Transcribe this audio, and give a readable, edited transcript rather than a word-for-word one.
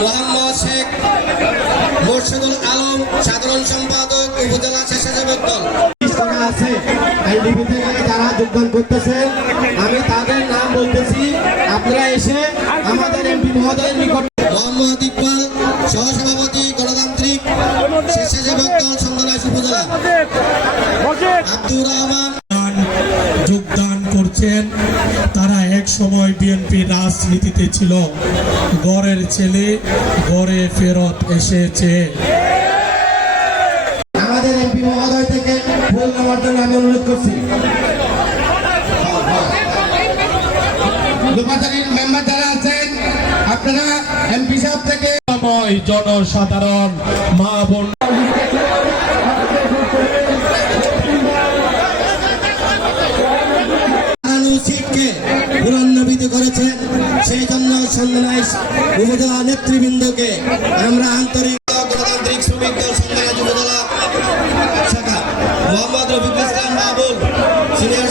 মোহাম্মদ শেখ মোর্শেদুল আলম, সাধারণ সম্পাদক, উপজেলা স্বেচ্ছাসেবক দল। আছে এনডিপি থেকে যারা যোগদান করতেছেন, আমি তাদের নাম বলতেছি, আপনারা এসে আমাদের এমপি মহোদয়ের নিকট। মোহাম্মদ ইকবাল, সহসভাপতি, গণতান্ত্রিক স্বেচ্ছাসেবক দল, সন্দেশ উপজেলা। আব্দুর রহমান যোগদান করছেন। তারা এক সময় বিএনপি রাজনীতিতে ছিল। গড়ের ছেলে গড়ে ফেরত এসেছে। আমাদের এমপি মহোদয় থেকে ফুল নেওয়ার জন্য আমি অনুরোধ করছি। মেম্বার যারা আছেন, আপনারা এমপি সাহেব থেকে জনসাধারণ মা বোন পুনর্নবীত করেছেন, সেই জন্য সন্দেশ উপজেলা নেতৃবৃন্দকে আমরা আন্তরিক। গণতান্ত্রিক শ্রমিক দল সন্দেশ উপজেলা শাখা মোহাম্মদ রফিকুল ইসলাম বাবুল, সিনিয়র